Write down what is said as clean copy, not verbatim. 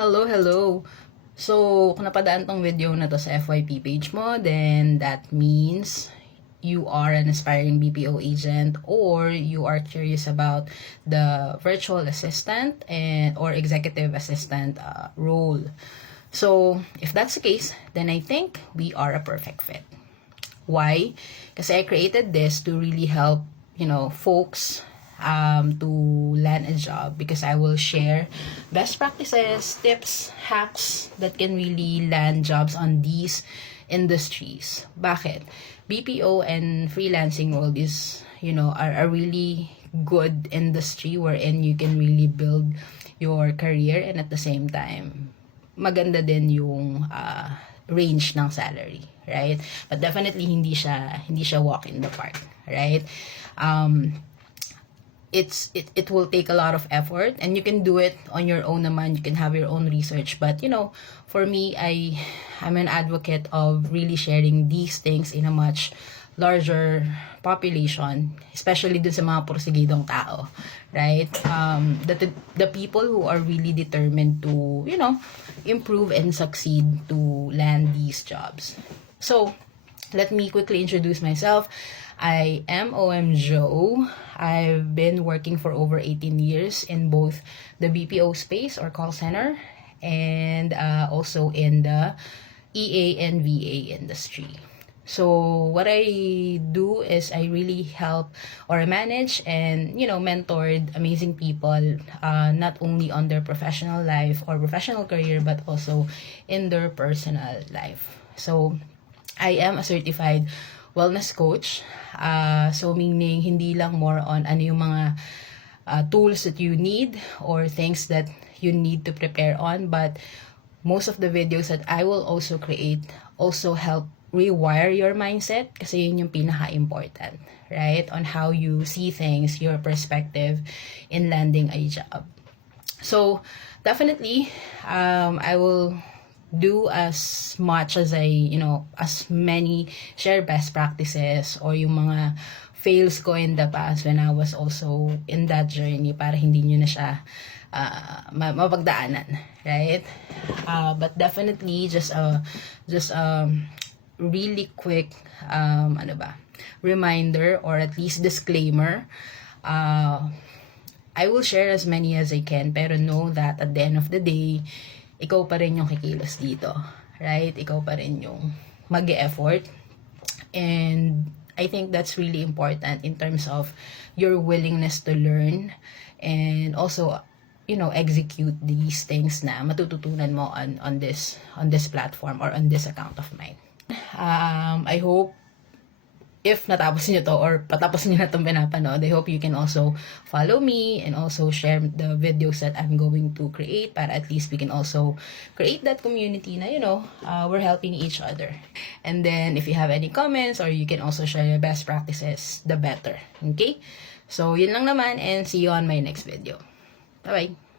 Hello, hello. So, kung napadaan tong video na to sa FYP page mo, then that means you are an aspiring BPO agent or you are curious about the virtual assistant or executive assistant role. So, if that's the case, then I think we are a perfect fit. Why? Kasi I created this to really help, folks to land a job, because I will share best practices, tips, hacks that can really land jobs on these industries. Bakit? BPO and freelancing world is, are a really good industry wherein you can really build your career, and at the same time, maganda din yung range ng salary, right? But definitely hindi siya walk in the park, right? It will take a lot of effort, and you can do it on your own naman. You can have your own research, but for me, I'm an advocate of really sharing these things in a much larger population, especially dun sa mga porsigidong tao, right? The people who are really determined to improve and succeed to land these jobs. So let me quickly introduce myself. I am OM Joe. I've been working for over 18 years in both the BPO space or call center, and also in the EA and VA industry. So what I do is I really help or manage and mentored amazing people, not only on their professional life or professional career, but also in their personal life. So I am a certified wellness coach. So meaning hindi lang more on ano yung mga tools that you need or things that you need to prepare on, but most of the videos that I will also create also help rewire your mindset, kasi yun yung pinaka-important, right? On how you see things, your perspective in landing a job. So definitely, I will do as much as as many share best practices or yung mga fails ko in the past when I was also in that journey, para hindi nyo na siya mapagdaanan, right? But definitely just really quick reminder, or at least disclaimer. I will share as many as I can, pero know that at the end of the day, ikaw pa rin yung kikilos dito, right? Ikaw pa rin yung mag-e-effort. And I think that's really important in terms of your willingness to learn and also, execute these things na matututunan mo on this platform or on this account of mine. I hope if natapos niyo to or patapos niyo na itong pinapanood, I hope you can also follow me and also share the videos that I'm going to create, para at least we can also create that community na, we're helping each other. And then if you have any comments, or you can also share your best practices, the better. Okay? So yun lang naman, and see you on my next video. Bye-bye!